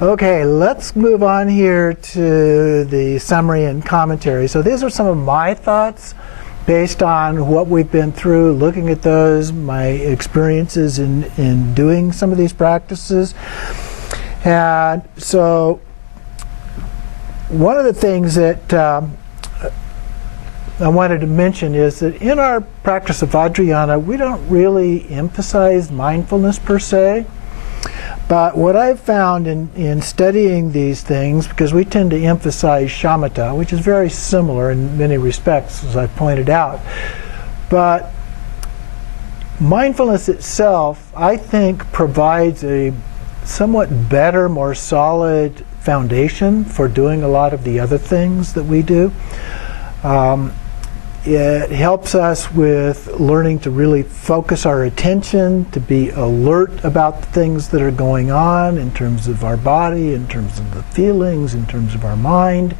Okay, let's move on here to the summary and commentary. So these are some of my thoughts based on what we've been through, looking at those, my experiences in doing some of these practices. And so one of the things that I wanted to mention is that in our practice of Vajrayana, we don't really emphasize mindfulness per se. But what I've found in studying these things, because we tend to emphasize shamatha, which is very similar in many respects, as I pointed out, but mindfulness itself, I think, provides a somewhat better, more solid foundation for doing a lot of the other things that we do. It helps us with learning to really focus our attention, to be alert about the things that are going on in terms of our body, in terms of the feelings, in terms of our mind,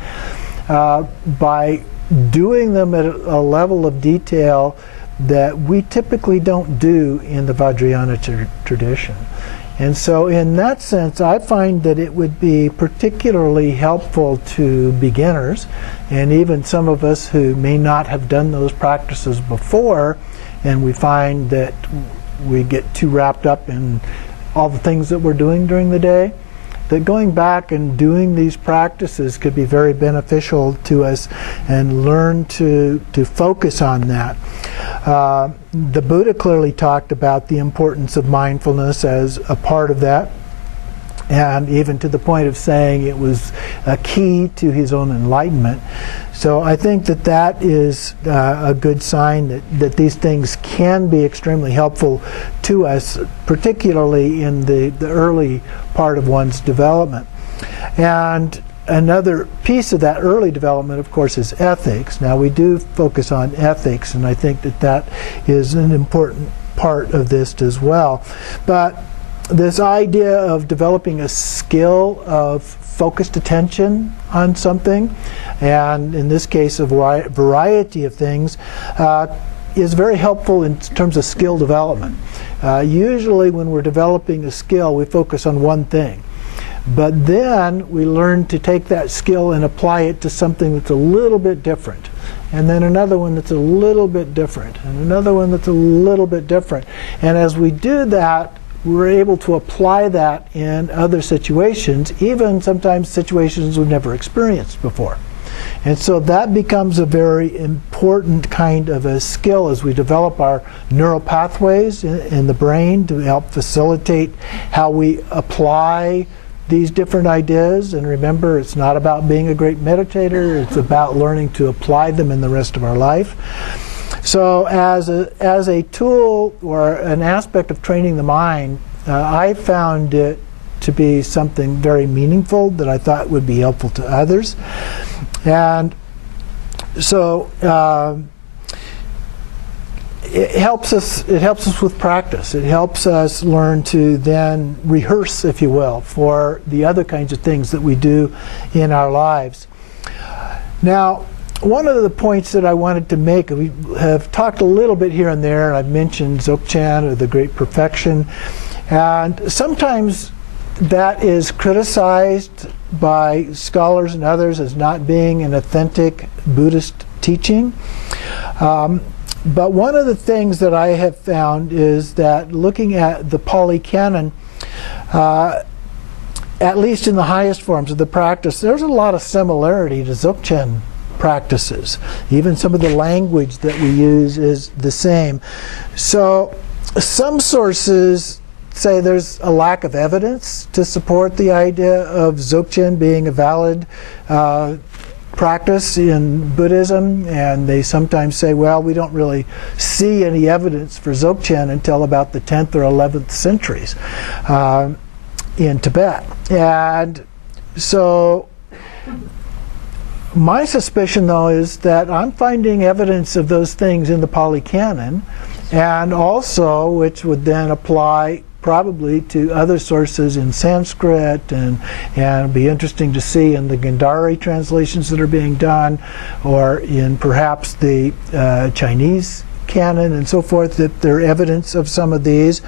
by doing them at a level of detail that we typically don't do in the Vajrayana tradition. And so in that sense, I find that it would be particularly helpful to beginners and even some of us who may not have done those practices before, and we find that we get too wrapped up in all the things that we're doing during the day, that going back and doing these practices could be very beneficial to us and learn to focus on that. The Buddha clearly talked about the importance of mindfulness as a part of that, and even to the point of saying it was a key to his own enlightenment. So I think that that is a good sign that these things can be extremely helpful to us, particularly in the early part of one's development. And another piece of that early development, of course, is ethics. Now, we do focus on ethics, and I think that that is an important part of this as well. But this idea of developing a skill of focused attention on something, and in this case a variety of things, is very helpful in terms of skill development. Usually when we're developing a skill, we focus on one thing. But then we learn to take that skill and apply it to something that's a little bit different. And then another one that's a little bit different. And another one that's a little bit different. And as we do that, we're able to apply that in other situations, even sometimes situations we've never experienced before. And so that becomes a very important kind of a skill as we develop our neural pathways in the brain to help facilitate how we apply these different ideas. And remember, it's not about being a great meditator, it's about learning to apply them in the rest of our life. So as a tool or an aspect of training the mind, I found it to be something very meaningful that I thought would be helpful to others. And so it helps us with practice. It helps us learn to then rehearse, if you will, for the other kinds of things that we do in our lives. Now, one of the points that I wanted to make, we have talked a little bit here and there, and I've mentioned Dzogchen, or the Great Perfection, and sometimes that is criticized by scholars and others as not being an authentic Buddhist teaching. But one of the things that I have found is that looking at the Pali Canon, at least in the highest forms of the practice, there's a lot of similarity to Dzogchen practices. Even some of the language that we use is the same. So some sources say there's a lack of evidence to support the idea of Dzogchen being a valid practice in Buddhism, and they sometimes say, well, we don't really see any evidence for Dzogchen until about the 10th or 11th centuries in Tibet. And so my suspicion, though, is that I'm finding evidence of those things in the Pali Canon, and also which would then apply probably to other sources in Sanskrit, and it'd be interesting to see in the Gandhari translations that are being done, or in perhaps the Chinese canon and so forth, that there are evidence of some of these.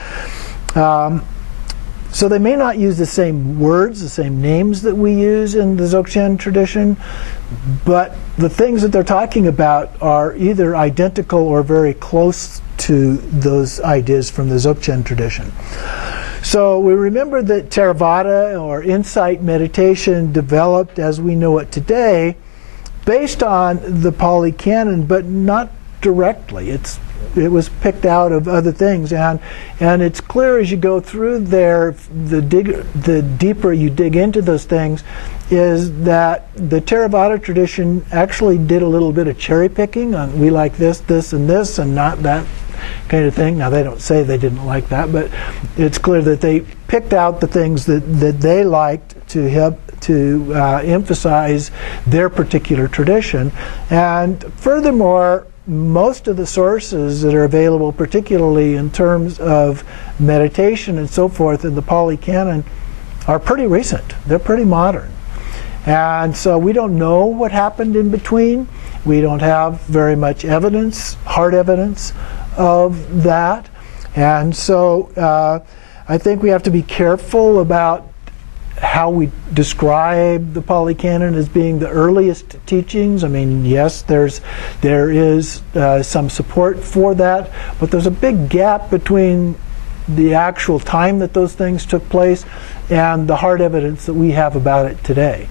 So they may not use the same words, the same names that we use in the Dzogchen tradition, but the things that they're talking about are either identical or very close to those ideas from the Dzogchen tradition. So we remember that Theravada, or insight meditation, developed as we know it today based on the Pali Canon, but not directly. It was picked out of other things, and it's clear as you go through there, the deeper you dig into those things, is that the Theravada tradition actually did a little bit of cherry picking on, we like this, this, and this, and not that kind of thing. Now, they don't say they didn't like that, but it's clear that they picked out the things that they liked to help to emphasize their particular tradition. And furthermore, most of the sources that are available, particularly in terms of meditation and so forth in the Pali Canon, are pretty recent. They're pretty modern. And so we don't know what happened in between. We don't have very much evidence, hard evidence of that. And so I think we have to be careful about how we describe the Pali Canon as being the earliest teachings. I mean, yes, there is some support for that, but there's a big gap between the actual time that those things took place and the hard evidence that we have about it today.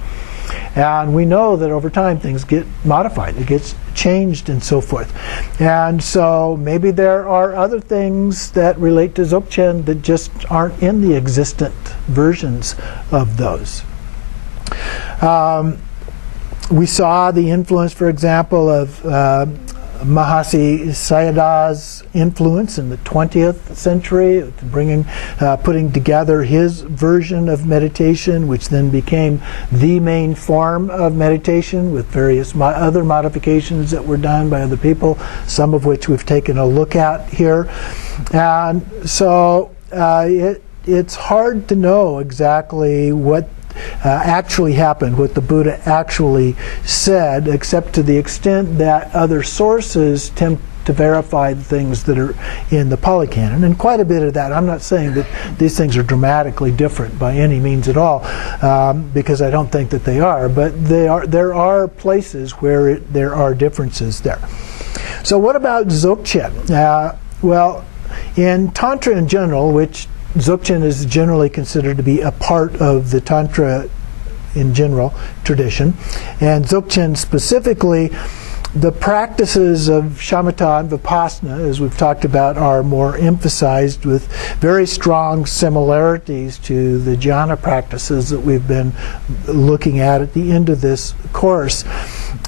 And we know that over time things get modified, it gets changed and so forth. And so maybe there are other things that relate to Dzogchen that just aren't in the existent versions of those. We saw the influence, for example, of Mahasi Sayadaw's influence in the 20th century, putting together his version of meditation, which then became the main form of meditation, with various other modifications that were done by other people, some of which we've taken a look at here. And so it's hard to know exactly what actually happened, what the Buddha actually said, except to the extent that other sources tend to verify the things that are in the Pali Canon, and quite a bit of that. I'm not saying that these things are dramatically different by any means at all, because I don't think that they are, but there are places where there are differences there. So what about Dzogchen? Well, in Tantra in general, which Dzogchen is generally considered to be a part of the Tantra in general tradition, and Dzogchen specifically, the practices of shamatha and vipassana, as we've talked about, are more emphasized with very strong similarities to the jhana practices that we've been looking at the end of this course,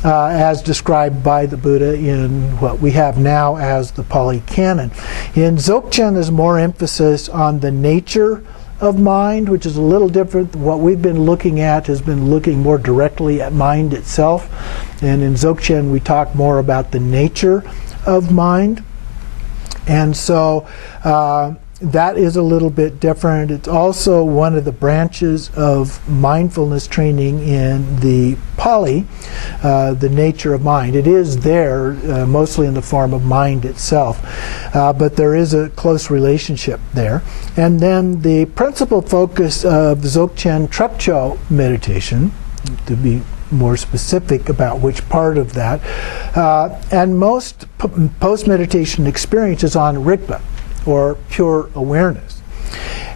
as described by the Buddha in what we have now as the Pali Canon. In Dzogchen, there's more emphasis on the nature of mind, which is a little different. What we've been looking at has been looking more directly at mind itself. And in Dzogchen, we talk more about the nature of mind. And so that is a little bit different. It's also one of the branches of mindfulness training in the Pali, the nature of mind. It is there, mostly in the form of mind itself, but there is a close relationship there. And then the principal focus of Dzogchen Trepcho meditation, to be more specific about which part of that, and most post-meditation experience is on Rigpa, or pure awareness.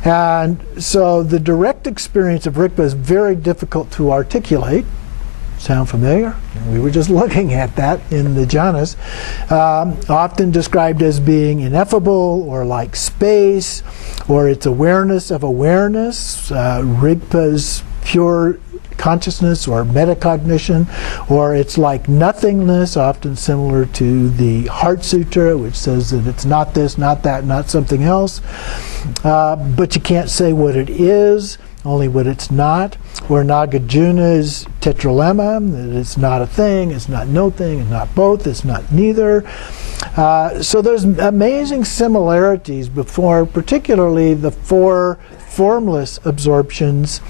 And so the direct experience of Rigpa is very difficult to articulate. Sound familiar? We were just looking at that in the jhanas. Often described as being ineffable, or like space, or it's awareness of awareness, Rigpa's pure consciousness or metacognition, or it's like nothingness, often similar to the Heart Sutra, which says that it's not this, not that, not something else, but you can't say what it is, only what it's not. Or Nagarjuna's tetralemma, that it's not a thing, it's not no thing, it's not both, it's not neither. So there's amazing similarities before, particularly the four formless absorptions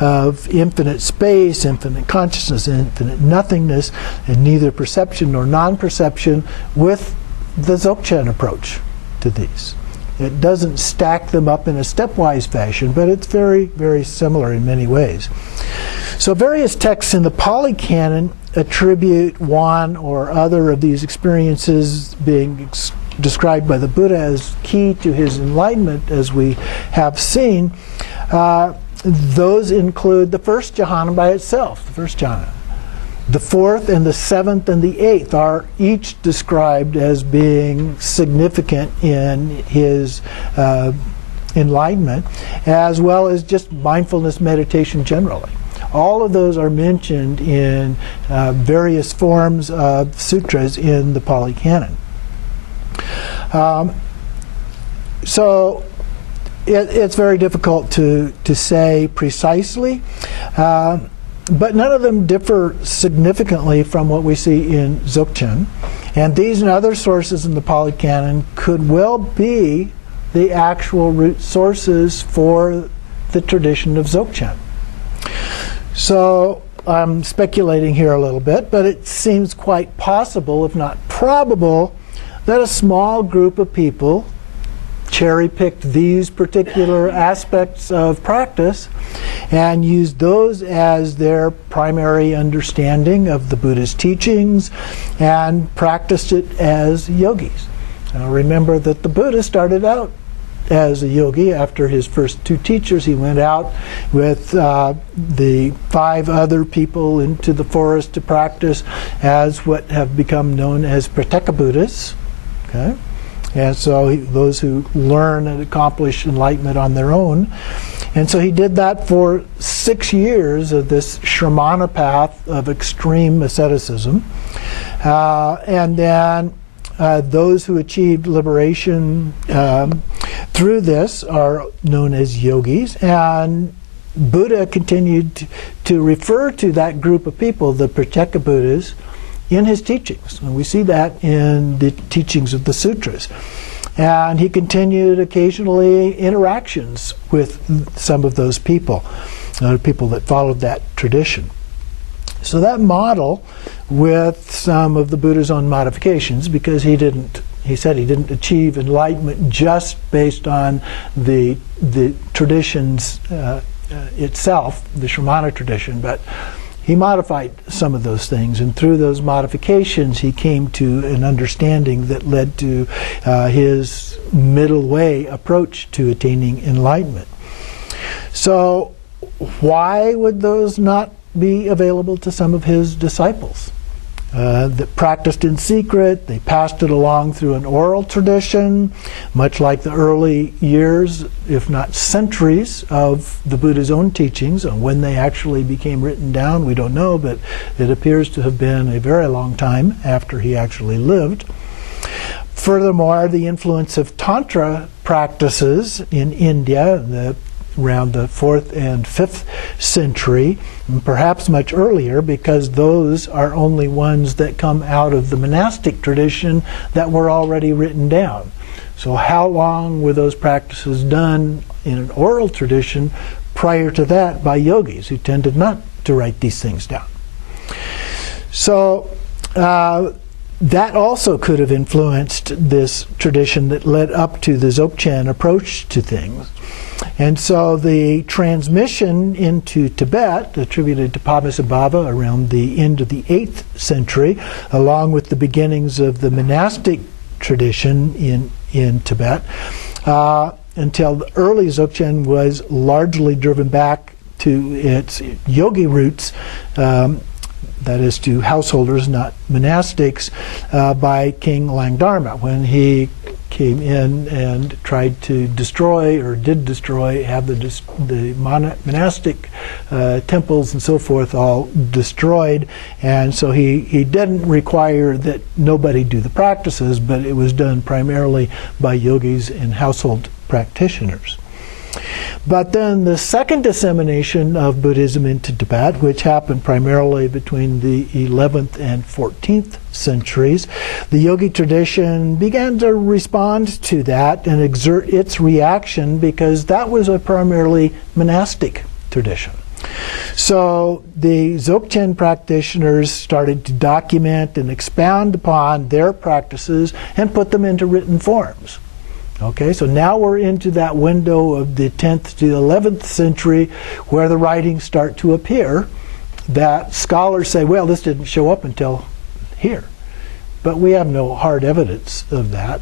of infinite space, infinite consciousness, infinite nothingness, and neither perception nor non-perception, with the Dzogchen approach to these. It doesn't stack them up in a stepwise fashion, but it's very, very similar in many ways. So various texts in the Pali Canon attribute one or other of these experiences being described by the Buddha as key to his enlightenment, as we have seen. Those include the first jhana by itself, the first jhana. The fourth and the seventh and the eighth are each described as being significant in his enlightenment, as well as just mindfulness meditation generally. All of those are mentioned in various forms of sutras in the Pali Canon. So it's very difficult to say precisely, but none of them differ significantly from what we see in Dzogchen. And these and other sources in the Pali Canon could well be the actual root sources for the tradition of Dzogchen. So I'm speculating here a little bit, but it seems quite possible, if not probable, that a small group of people cherry-picked these particular aspects of practice and used those as their primary understanding of the Buddha's teachings and practiced it as yogis. Now remember that the Buddha started out as a yogi. After his first two teachers, he went out with the 5 other people into the forest to practice as what have become known as Prateka Buddhas. Okay? And so those who learn and accomplish enlightenment on their own. And so he did that for 6 years of this Shramana path of extreme asceticism. And then those who achieved liberation through this are known as yogis. And Buddha continued to refer to that group of people, the Prateka Buddhas, in his teachings. And we see that in the teachings of the sutras. And he continued occasionally interactions with some of those people, people that followed that tradition. So that model, with some of the Buddha's own modifications, because he said he didn't achieve enlightenment just based on the traditions itself, the Shramana tradition, but he modified some of those things, and through those modifications he came to an understanding that led to his middle way approach to attaining enlightenment. So why would those not be available to some of his disciples? That practiced in secret, they passed it along through an oral tradition, much like the early years, if not centuries, of the Buddha's own teachings. And when they actually became written down, we don't know, but it appears to have been a very long time after he actually lived. Furthermore, the influence of Tantra practices in India, around the 4th and 5th century, and perhaps much earlier, because those are only ones that come out of the monastic tradition that were already written down. So how long were those practices done in an oral tradition prior to that by yogis who tended not to write these things down? So that also could have influenced this tradition that led up to the Dzogchen approach to things. And so the transmission into Tibet, attributed to Padmasambhava around the end of the 8th century, along with the beginnings of the monastic tradition in Tibet, until the early Dzogchen was largely driven back to its yogi roots, that is to householders, not monastics, by King Langdharma, when he came in and tried to destroy, or did destroy, have the monastic temples and so forth all destroyed. And so he didn't require that nobody do the practices, but it was done primarily by yogis and household practitioners. But then the second dissemination of Buddhism into Tibet, which happened primarily between the 11th and 14th centuries, the yogi tradition began to respond to that and exert its reaction, because that was a primarily monastic tradition. So the Dzogchen practitioners started to document and expound upon their practices and put them into written forms. Okay, so now we're into that window of the 10th to the 11th century where the writings start to appear that scholars say, well, this didn't show up until here. But we have no hard evidence of that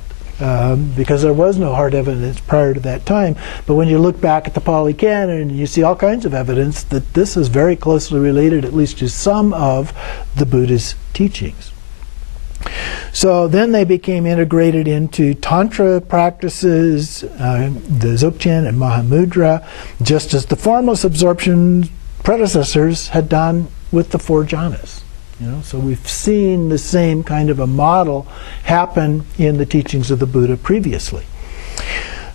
because there was no hard evidence prior to that time. But when you look back at the Pali Canon, you see all kinds of evidence that this is very closely related, at least to some of the Buddha's teachings. So then they became integrated into Tantra practices, the Dzogchen and Mahamudra, just as the formless absorption predecessors had done with the four jhanas. So we've seen the same kind of a model happen in the teachings of the Buddha previously.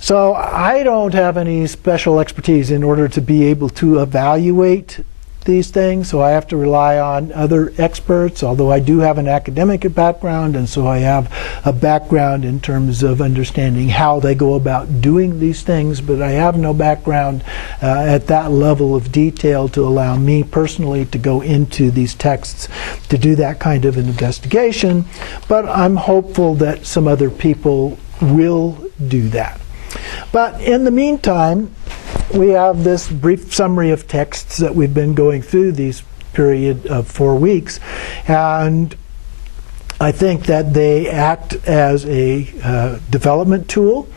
So I don't have any special expertise in order to be able to evaluate these things, so I have to rely on other experts, although I do have an academic background, and so I have a background in terms of understanding how they go about doing these things, but I have no background at that level of detail to allow me personally to go into these texts to do that kind of an investigation, but I'm hopeful that some other people will do that. But in the meantime, we have this brief summary of texts that we've been going through these period of 4 weeks, and I think that they act as a development tool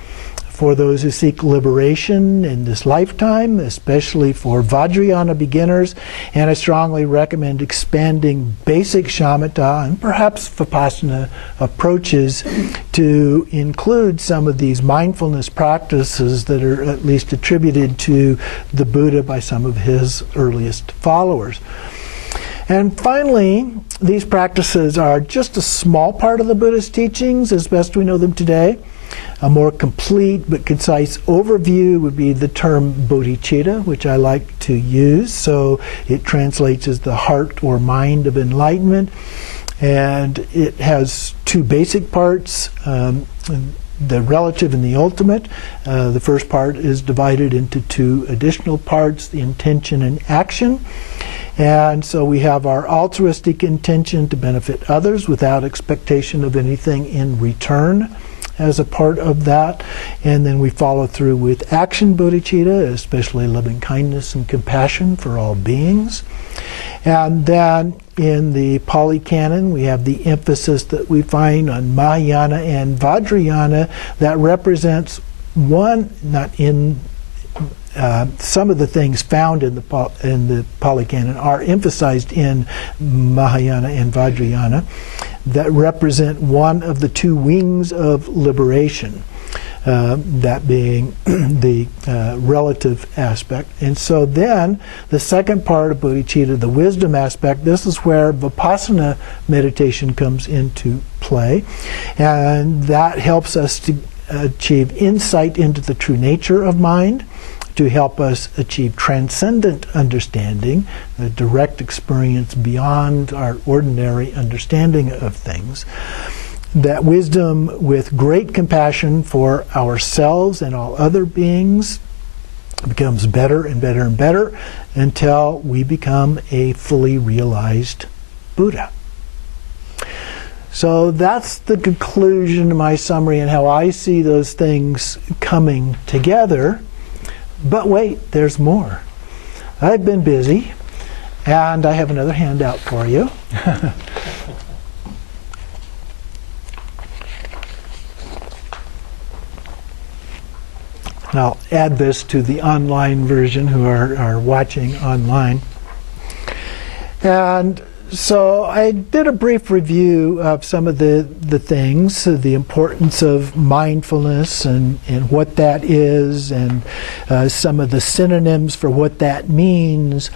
for those who seek liberation in this lifetime, especially for Vajrayana beginners, and I strongly recommend expanding basic shamatha and perhaps vipassana approaches to include some of these mindfulness practices that are at least attributed to the Buddha by some of his earliest followers. And finally, these practices are just a small part of the Buddha's teachings as best we know them today. A more complete but concise overview would be the term bodhicitta, which I like to use. So it translates as the heart or mind of enlightenment. And it has two basic parts, the relative and the ultimate. The first part is divided into two additional parts, the intention and action. And so we have our altruistic intention to benefit others without expectation of anything in return as a part of that. And then we follow through with action bodhicitta, especially loving kindness and compassion for all beings. And then in the Pali Canon, we have the emphasis that we find on Mahayana and Vajrayana that represents one, not in some of the things found in the Pali Canon are emphasized in Mahayana and Vajrayana that represent one of the two wings of liberation, that being the relative aspect. And so then the second part of bodhicitta, the wisdom aspect, this is where vipassana meditation comes into play, and that helps us to achieve insight into the true nature of mind, to help us achieve transcendent understanding, the direct experience beyond our ordinary understanding of things. That wisdom with great compassion for ourselves and all other beings becomes better and better and better until we become a fully realized Buddha. So that's the conclusion of my summary and how I see those things coming together. But wait, there's more. I've been busy, and I have another handout for you. I'll add this to the online version who are watching online. And so I did a brief review of some of the things, the importance of mindfulness and what that is, and some of the synonyms for what that means.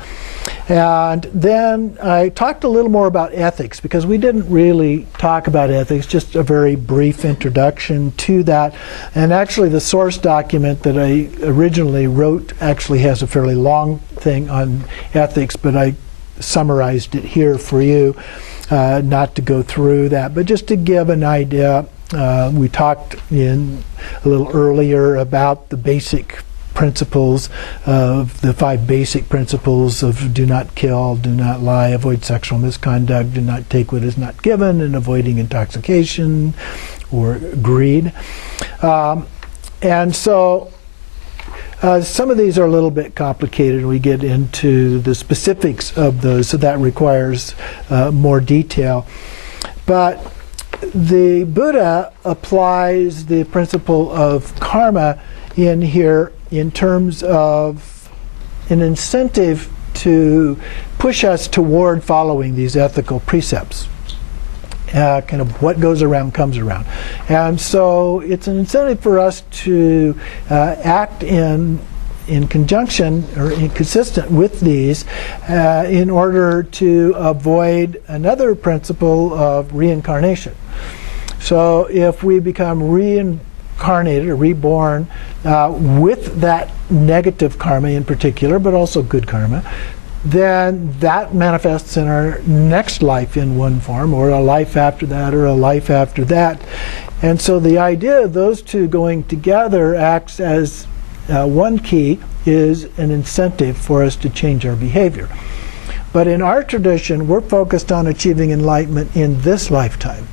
And then I talked a little more about ethics, because we didn't really talk about ethics, just a very brief introduction to that. And actually the source document that I originally wrote actually has a fairly long thing on ethics, but I summarized it here for you, not to go through that, but just to give an idea. We talked in a little earlier about the basic principles of the 5 basic principles of do not kill, do not lie, avoid sexual misconduct, do not take what is not given, and avoiding intoxication or greed. And so some of these are a little bit complicated. We get into the specifics of those, so that requires more detail. But the Buddha applies the principle of karma in here in terms of an incentive to push us toward following these ethical precepts. Kind of what goes around comes around. And so it's an incentive for us to act in conjunction or inconsistent with these in order to avoid another principle of reincarnation. So if we become reincarnated or reborn with that negative karma in particular, but also good karma, then that manifests in our next life in one form, or a life after that, or a life after that. And so the idea of those two going together acts as one key is an incentive for us to change our behavior. But in our tradition, we're focused on achieving enlightenment in this lifetime.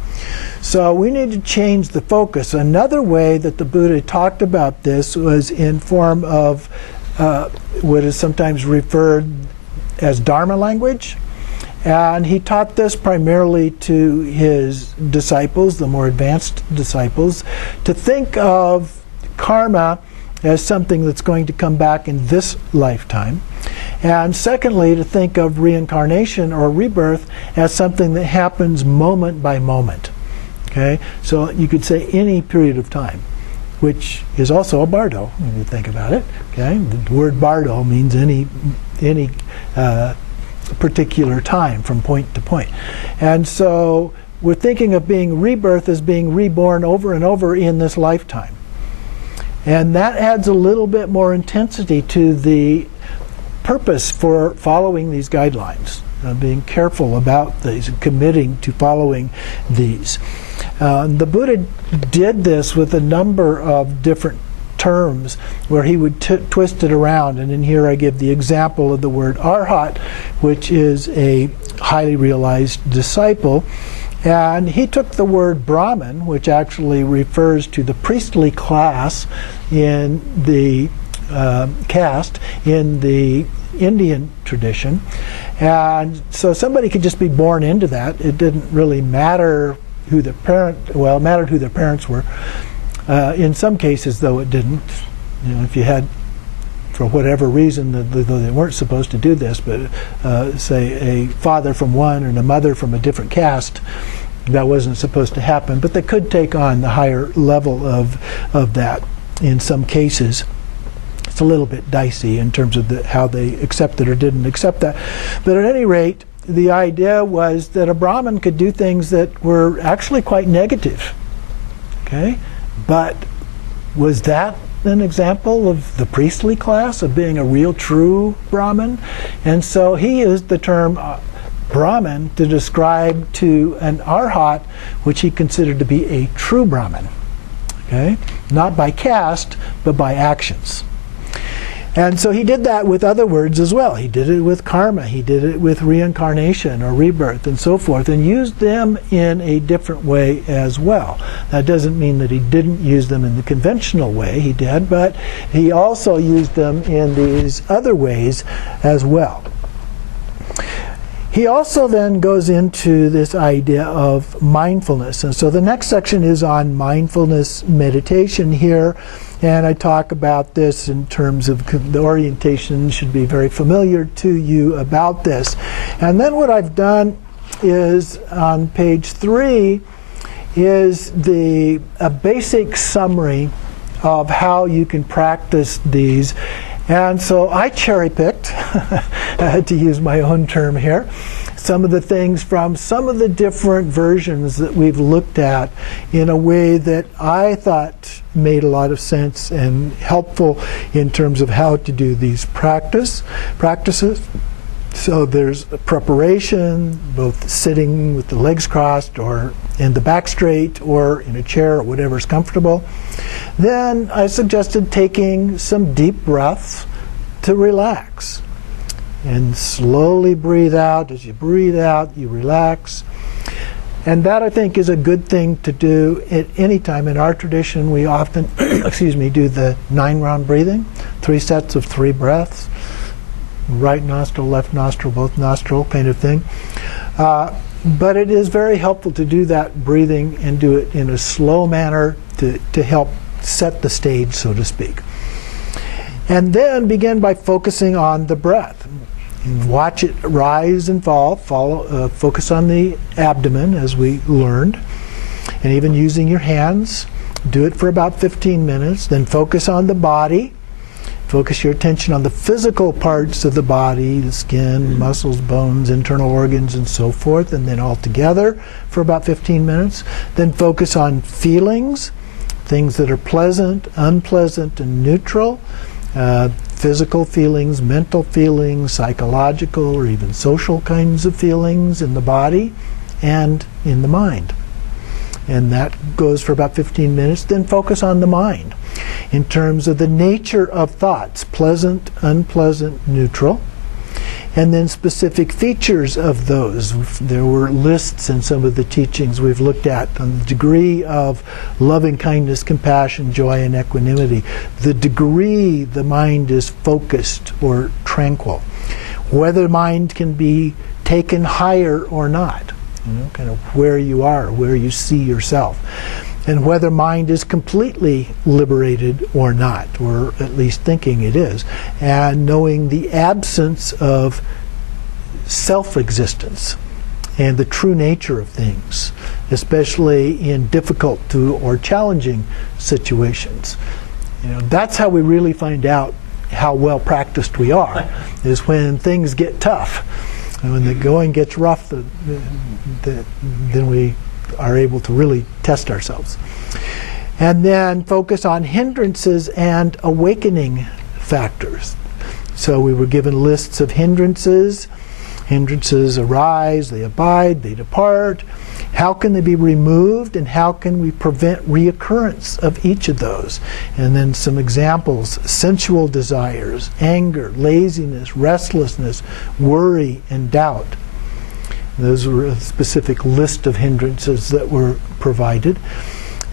So we need to change the focus. Another way that the Buddha talked about this was in form of what is sometimes referred as Dharma language. And he taught this primarily to his disciples, the more advanced disciples, to think of karma as something that's going to come back in this lifetime. And secondly, to think of reincarnation or rebirth as something that happens moment by moment. Okay? So you could say any period of time, which is also a bardo, when you think about it. Okay? The word bardo means any particular time from point to point. And so we're thinking of being rebirth as being reborn over and over in this lifetime. And that adds a little bit more intensity to the purpose for following these guidelines, being careful about these and committing to following these. The Buddha did this with a number of different terms where he would twist it around. And in here I give the example of the word arhat, which is a highly realized disciple. And he took the word Brahmin, which actually refers to the priestly class in the caste in the Indian tradition. And so somebody could just be born into that. It didn't really matter who the parent, well, it mattered who their parents were. In some cases, though, it didn't. You know, if you had, for whatever reason, though they weren't supposed to do this, but say a father from one and a mother from a different caste, that wasn't supposed to happen. But they could take on the higher level of that in some cases. It's a little bit dicey in terms of how they accepted or didn't accept that. But at any rate, the idea was that a Brahmin could do things that were actually quite negative. Okay? But was that an example of the priestly class, of being a real true Brahmin? And so he used the term Brahmin to describe to an arhat, which he considered to be a true Brahmin. Okay? Not by caste, but by actions. And so he did that with other words as well. He did it with karma, he did it with reincarnation or rebirth and so forth, and used them in a different way as well. That doesn't mean that he didn't use them in the conventional way, he did, but he also used them in these other ways as well. He also then goes into this idea of mindfulness. And so the next section is on mindfulness meditation here. And I talk about this in terms of the orientation should be very familiar to you about this. And then what I've done is on page 3 is a basic summary of how you can practice these. And so I cherry-picked, to use my own term here, some of the things from some of the different versions that we've looked at in a way that I thought made a lot of sense and helpful in terms of how to do these practices. So there's a preparation, both sitting with the legs crossed or in the back straight or in a chair or whatever's comfortable. Then I suggested taking some deep breaths to relax. And slowly breathe out. As you breathe out, you relax. And that, I think, is a good thing to do at any time. In our tradition, we often do the 9-round breathing, 3 sets of 3 breaths, right nostril, left nostril, both nostril kind of thing. But it is very helpful to do that breathing and do it in a slow manner to help set the stage, so to speak. And then begin by focusing on the breath. And watch it rise and fall. Focus on the abdomen, as we learned. And even using your hands. Do it for about 15 minutes. Then focus on the body. Focus your attention on the physical parts of the body, the skin, muscles, bones, internal organs, and so forth. And then all together for about 15 minutes. Then focus on feelings, things that are pleasant, unpleasant, and neutral. Physical feelings, mental feelings, psychological or even social kinds of feelings in the body and in the mind. And that goes for about 15 minutes. Then focus on the mind in terms of the nature of thoughts, pleasant, unpleasant, neutral. And then specific features of those. There were lists in some of the teachings we've looked at on the degree of loving kindness, compassion, joy, and equanimity. The degree the mind is focused or tranquil. Whether mind can be taken higher or not. Kind of where you are, where you see yourself. And whether mind is completely liberated or not, or at least thinking it is, and knowing the absence of self-existence and the true nature of things, especially in difficult or challenging situations. That's how we really find out how well practiced we are, is when things get tough. And when the going gets rough, then we are able to really test ourselves. And then focus on hindrances and awakening factors. So we were given lists of hindrances. Hindrances arise, they abide, they depart. How can they be removed, and how can we prevent reoccurrence of each of those? And then some examples: sensual desires, anger, laziness, restlessness, worry, and doubt. Those were a specific list of hindrances that were provided.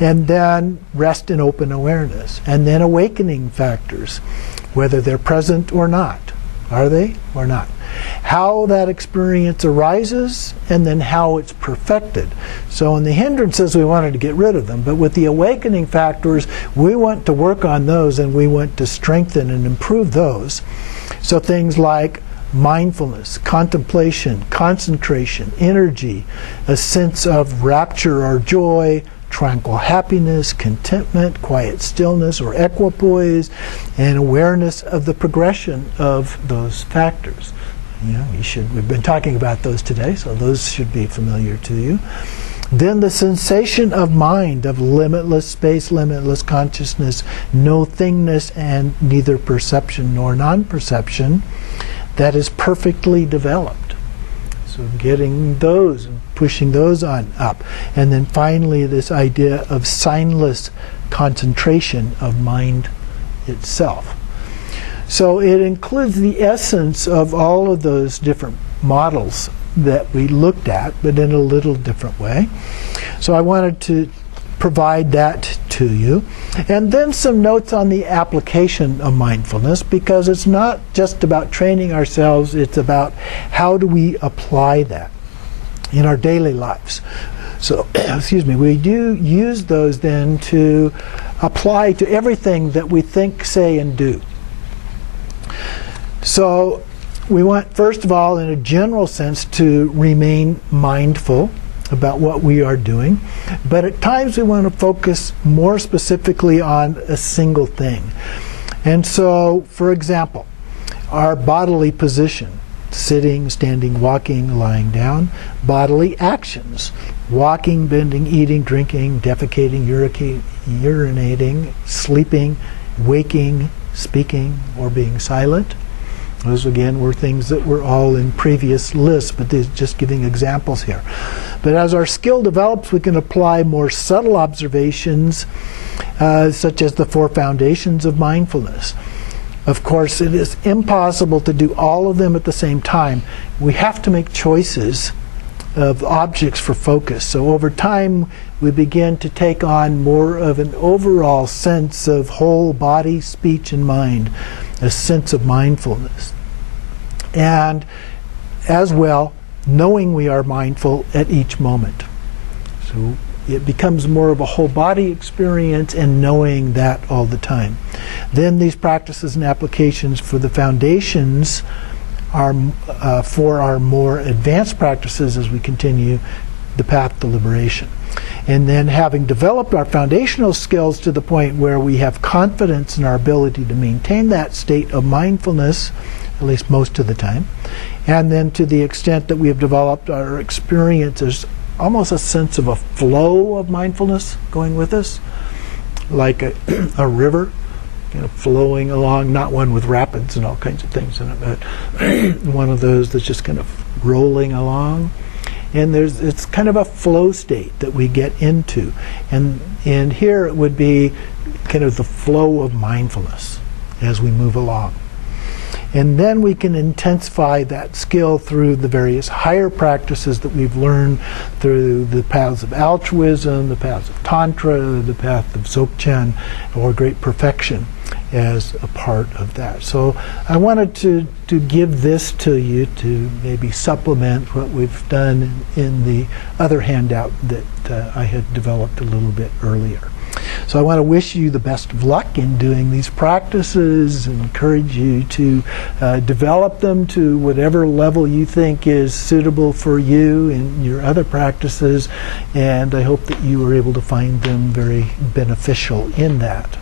And then rest and open awareness. And then awakening factors, whether they're present or not. Are they or not? How that experience arises, and then how it's perfected. So in the hindrances, we wanted to get rid of them. But with the awakening factors, we want to work on those, and we want to strengthen and improve those. So things like mindfulness, contemplation, concentration, energy, a sense of rapture or joy, tranquil happiness, contentment, quiet stillness or equipoise, and awareness of the progression of those factors. We've been talking about those today, so those should be familiar to you. Then the sensation of mind, of limitless space, limitless consciousness, no thingness, and neither perception nor non-perception, that is perfectly developed. So getting those and pushing those on up. And then finally this idea of signless concentration of mind itself. So it includes the essence of all of those different models that we looked at, but in a little different way. So I wanted to provide that to you. And then some notes on the application of mindfulness, because it's not just about training ourselves, it's about how do we apply that in our daily lives. So, we do use those then to apply to everything that we think, say, and do. So we want, first of all, in a general sense, to remain mindful about what we are doing. But at times we want to focus more specifically on a single thing. And so, for example, our bodily position, sitting, standing, walking, lying down, bodily actions, walking, bending, eating, drinking, defecating, urinating, sleeping, waking, speaking, or being silent. Those, again, were things that were all in previous lists, but these just giving examples here. But as our skill develops, we can apply more subtle observations, such as the 4 foundations of mindfulness. Of course, it is impossible to do all of them at the same time. We have to make choices of objects for focus. So over time, we begin to take on more of an overall sense of whole body, speech, and mind, a sense of mindfulness. And as well, knowing we are mindful at each moment. So it becomes more of a whole body experience and knowing that all the time. Then these practices and applications for the foundations are for our more advanced practices as we continue the path to liberation. And then having developed our foundational skills to the point where we have confidence in our ability to maintain that state of mindfulness, at least most of the time, and then to the extent that we have developed our experiences, almost a sense of a flow of mindfulness going with us, like a river, flowing along, not one with rapids and all kinds of things in it, but one of those that's just kind of rolling along. And it's kind of a flow state that we get into. And here it would be kind of the flow of mindfulness as we move along. And then we can intensify that skill through the various higher practices that we've learned through the paths of altruism, the paths of Tantra, the path of Dzogchen, or great perfection as a part of that. So I wanted to give this to you to maybe supplement what we've done in the other handout that I had developed a little bit earlier. So I want to wish you the best of luck in doing these practices and encourage you to develop them to whatever level you think is suitable for you in your other practices, and I hope that you are able to find them very beneficial in that.